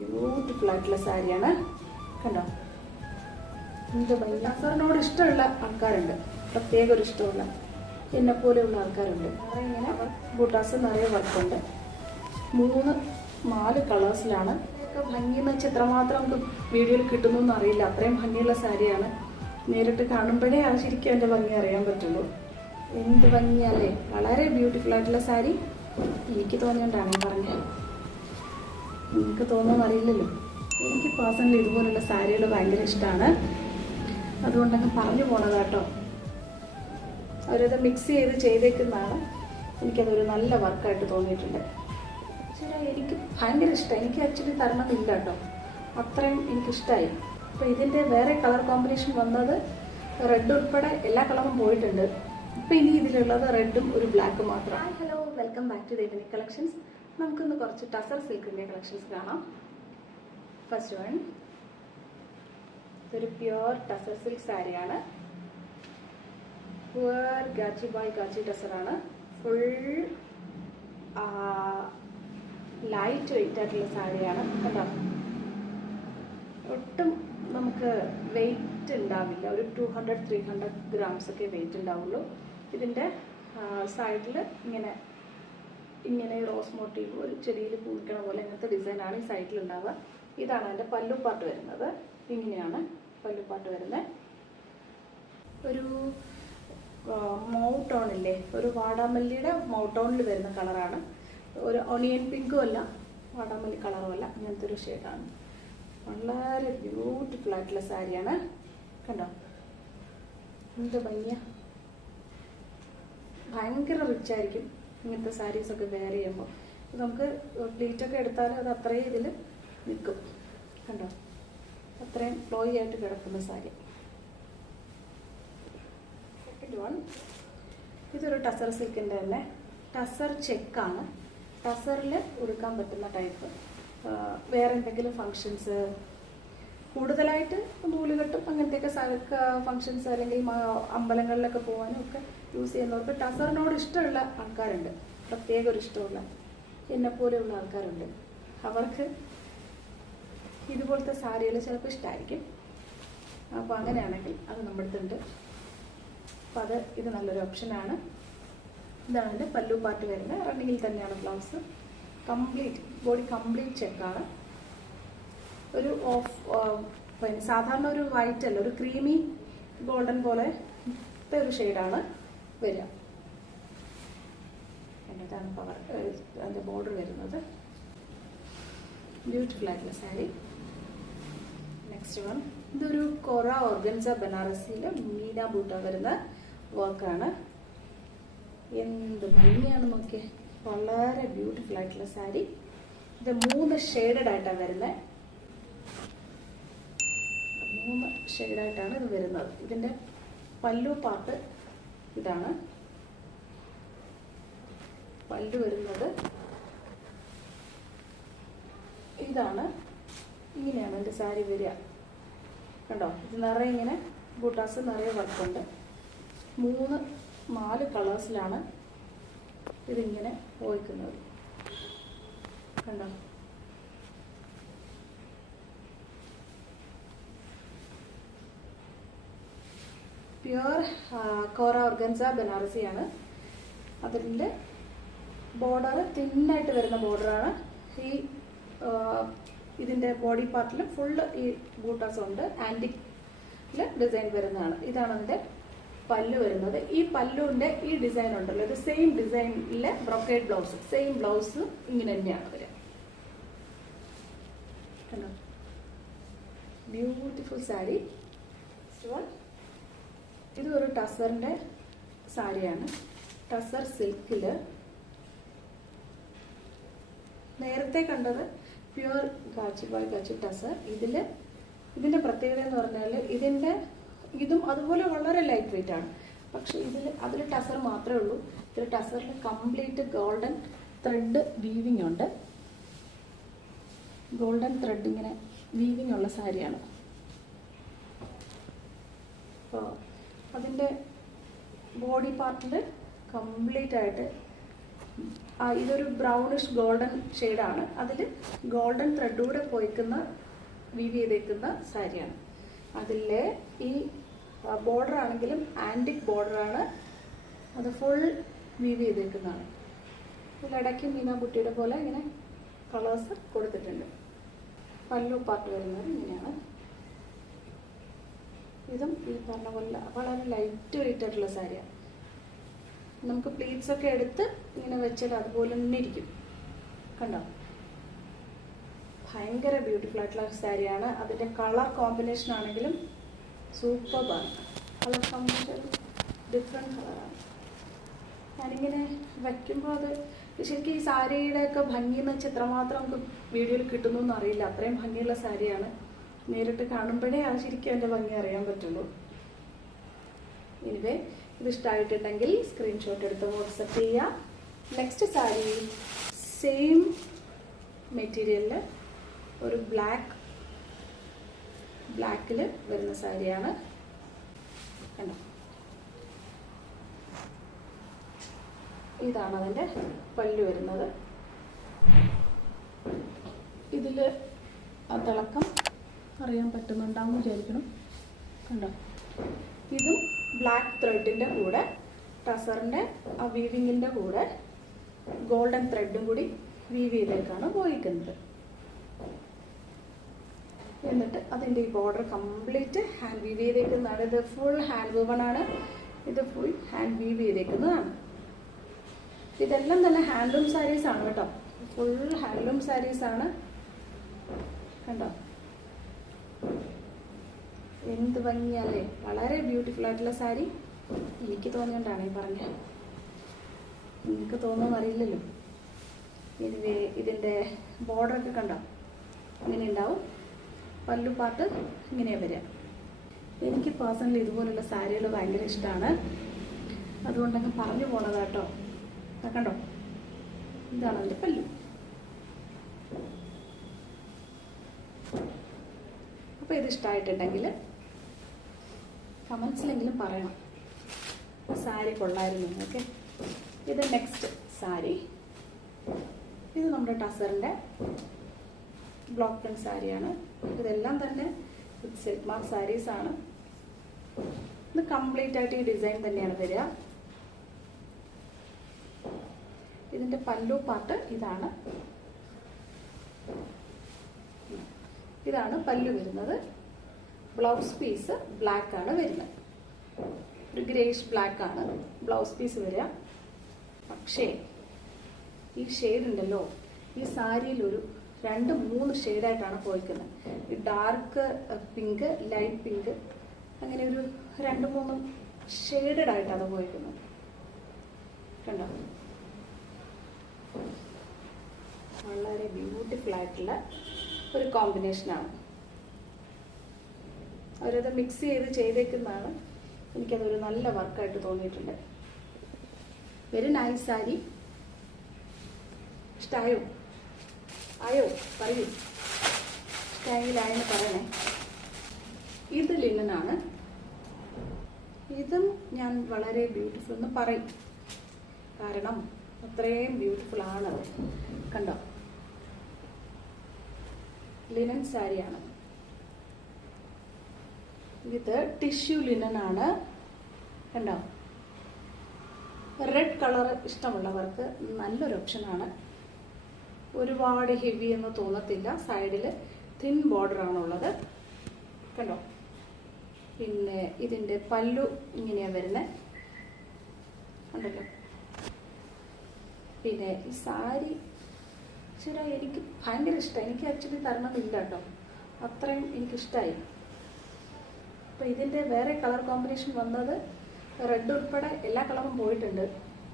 Beautiful ആയിട്ടുള്ള സാരിയാണ്. കണ്ടോ എന്ത് ഭംഗി. ടസറിനോട് ഇഷ്ടമുള്ള ആൾക്കാരുണ്ട്, പ്രത്യേക ഒരു ഇഷ്ടമുള്ള എന്നെ പോലെയുള്ള ആൾക്കാരുണ്ട്. ഇങ്ങനെ ബൂട്ടാസ് നിറയെ വർക്കുണ്ട്. 3-4 കളേഴ്സിലാണ്. ഭംഗി എന്ന് വെച്ചാൽ എത്രമാത്രം നമുക്ക് വീഡിയോയിൽ കിട്ടുന്നു അറിയില്ല, അത്രയും ഭംഗിയുള്ള സാരിയാണ്. നേരിട്ട് കാണുമ്പോഴേ ആ ശരിക്കും എൻ്റെ ഭംഗി അറിയാൻ പറ്റുള്ളൂ. എന്ത് ഭംഗിയല്ലേ, വളരെ ബ്യൂട്ടിഫുൾ ആയിട്ടുള്ള സാരി. എനിക്ക് തോന്നിയോണ്ടാണ് പറഞ്ഞത്, നിങ്ങൾക്ക് തോന്നുമെന്ന് അറിയില്ലല്ലോ. എനിക്ക് പേഴ്സണലി ഇതുപോലുള്ള സാരികൾ ഭയങ്കര ഇഷ്ടമാണ്, അതുകൊണ്ടങ്ങ് പറഞ്ഞു പോണതാട്ടോ. അവരത് മിക്സ് ചെയ്തേക്കുന്നതാണ്. എനിക്കതൊരു നല്ല വർക്കായിട്ട് തോന്നിയിട്ടുണ്ട്. ശരി, എനിക്ക് ഭയങ്കര ഇഷ്ടമായി. എനിക്ക് ആക്ച്വലി തരണമെന്നില്ല കേട്ടോ, അത്രയും എനിക്കിഷ്ടമായി. അപ്പോൾ ഇതിൻ്റെ വേറെ കളർ കോമ്പിനേഷൻ വന്നത് റെഡ് ഉൾപ്പെടെ എല്ലാ കളറും പോയിട്ടുണ്ട്. ഇപ്പം ഇനി ഇതിലുള്ളത് റെഡും ഒരു ബ്ലാക്കും മാത്രം. Hello, welcome back to Daivanik collections. നമുക്കൊന്ന് കുറച്ച് ടസർ സിൽക്കിൻ്റെ കളക്ഷൻസ് കാണാം. ഫസ്റ്റ് വൺ, ഇതൊരു പ്യുവർ ടസർ സിൽക്ക് സാരിയാണ്. പ്യുവർ ഗാച്ചി ബൈ ഗാച്ചി ടസറാണ്. ഫുൾ ലൈറ്റ് വെയിറ്റ് ആയിട്ടുള്ള സാരിയാണ്. കണ്ടോ, ഒട്ടും നമുക്ക് വെയിറ്റ് ഉണ്ടാവില്ല. ഒരു 200-300 ഗ്രാംസ് ഒക്കെ വെയിറ്റ് ഉണ്ടാവുള്ളൂ. ഇതിൻ്റെ സൈഡിൽ ഇങ്ങനെ റോസ് മോട്ടീവ്, ഒരു ചെടിയിൽ പൂക്കണ പോലെ ഇങ്ങനത്തെ ഡിസൈനാണ് ഈ സൈഡിൽ ഉണ്ടാവുക. ഇതാണ് അതിൻ്റെ പല്ലു പാട്ട് വരുന്നത്. ഇങ്ങനെയാണ് പല്ലു പാട്ട് വരുന്നത്. ഒരു മൗട്ടോണില്ലേ, ഒരു വാടാമല്ലിയുടെ മൗട്ടോണിൽ വരുന്ന കളറാണ്. ഒരു ഒണിയൻ പിങ്കും അല്ല, വാടാമല്ലി കളറും അല്ല, ഇങ്ങനത്തെ ഒരു ഷെയ്ഡാണ്. വളരെ ബ്യൂട്ടിഫുൾ ആയിട്ടുള്ള സാരിയാണ്. കണ്ടോ എന്ത് ഭംഗിയ, ഭയങ്കര റിച്ച് ആയിരിക്കും ഇങ്ങനത്തെ സാരീസൊക്കെ വെയർ ചെയ്യുമ്പോൾ. നമുക്ക് പ്ലീറ്റൊക്കെ എടുത്താൽ അത് അത്രയും ഇതിൽ നിൽക്കും. കണ്ടോ, അത്രയും ഫ്ലോയി ആയിട്ട് കിടക്കുന്ന സാരി. സെക്കൻഡ് വൺ, ഇതൊരു ടസർ സിൽക്കിൻ്റെ തന്നെ ടസർ ചെക്കാണ്. ടസറിൽ ഉടുക്കാൻ പറ്റുന്ന ടൈപ്പ്. വേറെ എന്തെങ്കിലും ഫങ്ഷൻസ്, കൂടുതലായിട്ട് നൂലുകെട്ടും അങ്ങനത്തെയൊക്കെ ഫങ്ഷൻസ് അല്ലെങ്കിൽ അമ്പലങ്ങളിലൊക്കെ പോകാനും ഒക്കെ യൂസ് ചെയ്യുന്നവർക്ക് ടസറിനോട് ഇഷ്ടമുള്ള ആൾക്കാരുണ്ട്, പ്രത്യേക ഒരു ഇഷ്ടമുള്ള എന്നെ പോലെയുള്ള ആൾക്കാരുണ്ട്. അവർക്ക് ഇതുപോലത്തെ സാരികൾ ചിലപ്പോൾ ഇഷ്ടമായിരിക്കും. അപ്പോൾ അങ്ങനെയാണെങ്കിൽ അത് നമ്മുടെ അടുത്തുണ്ട്. അപ്പോൾ ഇത് നല്ലൊരു ഓപ്ഷനാണ്. ഇതാണ് എൻ്റെ പല്ലു പാട്ട് വരുന്നത്. റണ്ണിങ്ങിൽ തന്നെയാണ് ബ്ലൗസ്. കംപ്ലീറ്റ് ബോഡി കംപ്ലീറ്റ് ചെക്കാണ്. ഒരു പിന്നെ സാധാരണ ഒരു വൈറ്റ് അല്ല, ഒരു ക്രീമി ഗോൾഡൻ പോലെ ഒരു ഷെയ്ഡാണ് വരിക. എന്നിട്ടാണ് അതിൻ്റെ ബോർഡർ വരുന്നത്. ബ്യൂട്ടിഫുൾ ആയിട്ടുള്ള സാരി. നെക്സ്റ്റ് വൺ, ഇതൊരു കൊറ ഓർഗൻസ ബനാറസിയിലെ മീന ബൂട്ട വരുന്ന വർക്കാണ്. എന്ത് ഭംഗിയാണ് നോക്കിയേ, വളരെ ബ്യൂട്ടിഫുൾ ആയിട്ടുള്ള സാരി. ഇത് 3 ഷെയ്ഡഡ് ആയിട്ടാണ് വരുന്നത്. 3 ഷെയ്ഡായിട്ടാണ് ഇത് വരുന്നത്. ഇതിൻ്റെ പല്ലു പാർട്ട് ഇതാണ്. പല്ലു വരുന്നത് ഇതാണ്. ഇങ്ങനെയാണ് എൻ്റെ സാരി വരിക. കണ്ടോ, ഇത് നിറയെ ഇങ്ങനെ ബൂട്ടാസ് നിറയെ വർക്കുണ്ട്. 3-4 കളേഴ്സിലാണ് ഇതിങ്ങനെ പോയിക്കുന്നത്. കണ്ടോ, പ്യുവർ കോറ ഓർഗൻസ ബനാറസിയാണ്. അതിൻ്റെ ബോർഡർ തിന്നായിട്ട് വരുന്ന ബോർഡറാണ്. ഇതിൻ്റെ ബോഡി പാർട്ടിൽ ഫുള്ള് ഈ ബൂട്ടാസ് ഉണ്ട്. ആൻറ്റിക്കിൽ ഡിസൈൻ വരുന്നതാണ്. ഇതാണ് അതിൻ്റെ പല്ലു വരുന്നത്. ഈ പല്ലുവിൻ്റെ ഈ ഡിസൈൻ ഉണ്ടല്ലോ, ഇത് സെയിം ഡിസൈനിലെ ബ്രൊക്കേഡ് ബ്ലൗസ്, സെയിം ബ്ലൗസ് ഇങ്ങനെ തന്നെയാണ് വരിക. കണ്ടോ, ബ്യൂട്ടിഫുൾ സാരി. ഇത് ഒരു ടസറിൻ്റെ സാരിയാണ്. ടസർ സിൽക്കിൽ നേരത്തെ കണ്ടത് പ്യുവർ ഗാച്ചി ബൈ ഗാച്ചി ടസർ. ഇതിൻ്റെ പ്രത്യേകത എന്ന് പറഞ്ഞാൽ ഇതും അതുപോലെ വളരെ ലൈറ്റ് വെയിറ്റ് ആണ്. പക്ഷെ അതിൽ ടസർ മാത്രമേ ഉള്ളൂ. ഇതിൽ ടസറിൽ കംപ്ലീറ്റ് ഗോൾഡൻ ത്രെഡ് വീവിങ് ഉണ്ട്. ഗോൾഡൻ ത്രെഡ് ഇങ്ങനെ വീവിങ് ഉള്ള സാരിയാണ്. അപ്പോൾ അതിൻ്റെ ബോഡി പാർട്ടിൽ കംപ്ലീറ്റ് ആയിട്ട് ഇതൊരു ബ്രൗണിഷ് ഗോൾഡൻ ഷെയ്ഡാണ്. അതിൽ ഗോൾഡൻ ത്രെഡൂടെ പോയിക്കുന്ന വീവ് ചെയ്തേക്കുന്ന സാരിയാണ്. അതിലെ ഈ ബോർഡർ ആണെങ്കിലും ആൻറ്റിക് ബോർഡറാണ്, അത് ഫുൾ വീവ് ചെയ്തേക്കുന്നതാണ്. ഇതിലിടയ്ക്ക് മീനാബുട്ടിയുടെ പോലെ ഇങ്ങനെ കളേഴ്സ് കൊടുത്തിട്ടുണ്ട്. പല്ലു പാർട്ട് വരുന്നത് ഇങ്ങനെയാണ്. ഇതും ഈ പറഞ്ഞ പോലെ വളരെ ലൈറ്റ് വെയിറ്റ് ആയിട്ടുള്ള സാരിയാണ്. നമുക്ക് പ്ലീറ്റ്സ് ഒക്കെ എടുത്ത് ഇങ്ങനെ വെച്ചാൽ അതുപോലെ തന്നെ ഇരിക്കും. കണ്ടോ, ഭയങ്കര ബ്യൂട്ടിഫുൾ ആയിട്ടുള്ള സാരിയാണ്. അതിൻ്റെ കളർ കോമ്പിനേഷൻ ആണെങ്കിലും സൂപ്പർബാണ്. കളർ കോമ്പിനേഷൻ ഡിഫറെൻറ്റ് കളറാണ്. ഞാനിങ്ങനെ വയ്ക്കുമ്പോൾ അത് ശരിക്കും ഈ സാരിയുടെ ഒക്കെ ഭംഗിയെന്ന് വെച്ചാൽ എത്രമാത്രം നമുക്ക് വീഡിയോയിൽ കിട്ടുന്നു എന്നറിയില്ല. അത്രയും ഭംഗിയുള്ള സാരിയാണ്. നേരിട്ട് കാണുമ്പോഴേ ആ ശരിക്കും എൻ്റെ ഭംഗി അറിയാൻ പറ്റുള്ളൂ. എനിവേ, ഇത് ഇഷ്ടമായിട്ടുണ്ടെങ്കിൽ സ്ക്രീൻഷോട്ട് എടുത്ത് വാട്സപ്പ് ചെയ്യുക. നെക്സ്റ്റ് സാരി സെയിം മെറ്റീരിയലിൽ ഒരു ബ്ലാക്കിൽ വരുന്ന സാരിയാണ്. കണ്ടോ, ഇതാണ് അതിൻ്റെ പല്ലു വരുന്നത്. ഇതിൽ ആ തിളക്കം അറിയാൻ പറ്റുന്നുണ്ടാവും വിചാരിക്കണം. കണ്ടോ, ഇതും ബ്ലാക്ക് ത്രെഡിൻ്റെ കൂടെ ടസറിൻ്റെ ആ വീവിങ്ങിൻ്റെ കൂടെ ഗോൾഡൻ ത്രെഡും കൂടി വീവ് ചെയ്തേക്കാണ് പോയിരിക്കുന്നത്. എന്നിട്ട് അതിൻ്റെ ഈ ബോർഡർ കംപ്ലീറ്റ് ഹാൻഡ് വീവ് ചെയ്തേക്കുന്നതാണ്. ഇത് ഫുൾ ഹാൻഡ് വൂവണാണ്. ഇത് ഫുൾ ഹാൻഡ് വീവ് ചെയ്തേക്കുന്നതാണ്. ഇതെല്ലാം തന്നെ ഹാൻഡ്ലൂം സാരീസ് ആണ് കേട്ടോ. ഫുൾ ഹാൻഡ്ലൂം സാരീസ് ആണ്. കണ്ടോ, എന്ത് ഭംഗിയല്ലേ, വളരെ ബ്യൂട്ടിഫുൾ ആയിട്ടുള്ള സാരി. എനിക്ക് തോന്നിയോണ്ടാണ് ഈ പറഞ്ഞത്, നിങ്ങൾക്ക് തോന്നുമെന്ന് അറിയില്ലല്ലോ. എനിവേ, ഇതിൻ്റെ ബോർഡറൊക്കെ കണ്ടോ ഇങ്ങനെ ഉണ്ടാവും. പല്ലു പാർട്ട് ഇങ്ങനെയാണ് വരിക. എനിക്ക് പേഴ്സണലി ഇതുപോലുള്ള സാരികൾ ഭയങ്കര ഇഷ്ടമാണ്. അതുകൊണ്ടങ്ങ് പറഞ്ഞു പോണതാട്ടോ. കണ്ടോ, ഇതാണ് അതിൻ്റെ പല്ലു. അപ്പോൾ ഇത് ഇഷ്ടമായിട്ടുണ്ടെങ്കിൽ കമൻസിലെങ്കിലും പറയണം, സാരി കൊള്ളായിരുന്നു. ഓക്കെ, ഇത് നെക്സ്റ്റ് സാരി. ഇത് നമ്മുടെ ടസറിൻ്റെ ബ്ലോക്ക് പ്രിന്റ് സാരിയാണ്. ഇതെല്ലാം തന്നെ സിൽക്ക് മാർക്ക് സാരീസാണ്. ഇത് കംപ്ലീറ്റ് ആയിട്ട് ഈ ഡിസൈൻ തന്നെയാണ് വരിക. ഇതിൻ്റെ പല്ലു പാർട്ട് ഇതാണ്. ഇതാണ് പല്ലു വരുന്നത്. ബ്ലൗസ് പീസ് ബ്ലാക്ക് ആണ് വരുന്നത്. ഒരു ഗ്രേഷ് ബ്ലാക്ക് ആണ് ബ്ലൗസ് പീസ് വരിക. പക്ഷേ ഈ ഷെയ്ഡ് ഉണ്ടല്ലോ, ഈ സാരിയിൽ ഒരു 2-3 ഷെയ്ഡായിട്ടാണ് പോയിരിക്കുന്നത്. ഈ ഡാർക്ക് പിങ്ക്, ലൈറ്റ് പിങ്ക്, അങ്ങനെ ഒരു 2-3 ഷെയ്ഡഡ് ആയിട്ടാണ് പോയിരിക്കുന്നത്. കണ്ടോ, വളരെ ബ്യൂട്ടിഫുൾ ആയിട്ടുള്ള ഒരു കോമ്പിനേഷനാണ്. അവരത് മിക്സ് ചെയ്തേക്കുന്നതാണ്. എനിക്കതൊരു നല്ല വർക്കായിട്ട് തോന്നിയിട്ടുണ്ട്. Very nice sari. ഇഷ്ടമായോ? ആയോ? പറയൂ, ഇഷ്ടമായെങ്കിലായെന്ന് പറയണേ. ഇത് ലിനനാണ്. ഇതും ഞാൻ വളരെ ബ്യൂട്ടിഫുൾ എന്ന് പറയും, കാരണം അത്രയും ബ്യൂട്ടിഫുൾ ആണത്. കണ്ടോ, ലിനൻ സാരിയാണ്. ഇത് ടിഷ്യൂ ലിനൻ ആണ്. കണ്ടോ, റെഡ് കളർ ഇഷ്ടമുള്ളവർക്ക് നല്ലൊരു ഓപ്ഷനാണ്. ഒരുപാട് ഹെവി എന്ന് തോന്നത്തില്ല. സൈഡിൽ തിൻ ബോർഡർ ആണുള്ളത്. കണ്ടോ, പിന്നെ ഇതിൻ്റെ പല്ലു ഇങ്ങനെയാണ് വരുന്നത്. കണ്ടല്ലോ. പിന്നെ ഈ സാരി ശരി എനിക്ക് ഭയങ്കര ഇഷ്ടമായി. എനിക്ക് ആക്ച്വലി തരണമെന്നില്ല കേട്ടോ, അത്രയും എനിക്കിഷ്ടമായി. അപ്പോൾ ഇതിൻ്റെ വേറെ കളർ കോമ്പിനേഷൻ വന്നത് റെഡ് ഉൾപ്പെടെ എല്ലാ കളറും പോയിട്ടുണ്ട്.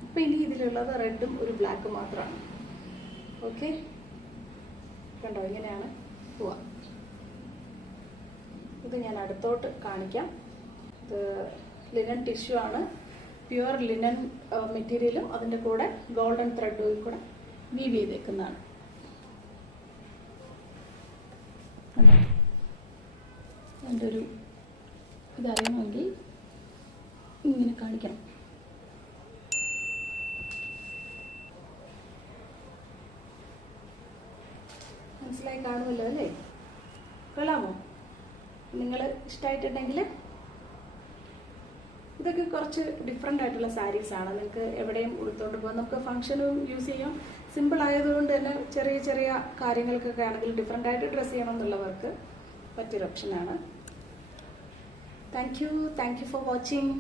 ഇപ്പം ഇനി ഇതിലുള്ളത് റെഡും ഒരു ബ്ലാക്കും മാത്രമാണ്. ഓക്കെ, കണ്ടോ, ഇങ്ങനെയാണ് പോവാ. ഇത് ഞാൻ അടുത്തോട്ട് കാണിക്കാം. ഇത് ലിനൻ ടിഷ്യൂ ആണ്. പ്യുവർ ലിനൻ മെറ്റീരിയലും അതിൻ്റെ കൂടെ ഗോൾഡൻ ത്രെഡും കൂടെ വീവ് ചെയ്തേക്കുന്നതാണ്. എൻ്റെ ഒരു ഇതറിയണമെങ്കിൽ ഇങ്ങനെ കാണിക്കണം. മനസ്സിലായി കാണുമല്ലോ അല്ലേ? കൊള്ളാമോ? നിങ്ങൾ ഇഷ്ടമായിട്ടുണ്ടെങ്കിൽ ഇതൊക്കെ കുറച്ച് ഡിഫറെൻ്റ് ആയിട്ടുള്ള സാരീസാണ്. നിങ്ങൾക്ക് എവിടെയും ഉടുത്തോണ്ട് പോകാം, നമുക്ക് ഫംഗ്ഷനും യൂസ് ചെയ്യാം. സിമ്പിൾ ആയതുകൊണ്ട് തന്നെ ചെറിയ ചെറിയ കാര്യങ്ങൾക്കൊക്കെ ആണെങ്കിൽ ഡിഫറെൻ്റ് ആയിട്ട് ഡ്രസ്സ് ചെയ്യണം എന്നുള്ളവർക്ക് പറ്റിയൊരു ഓപ്ഷനാണ്. Thank you for watching.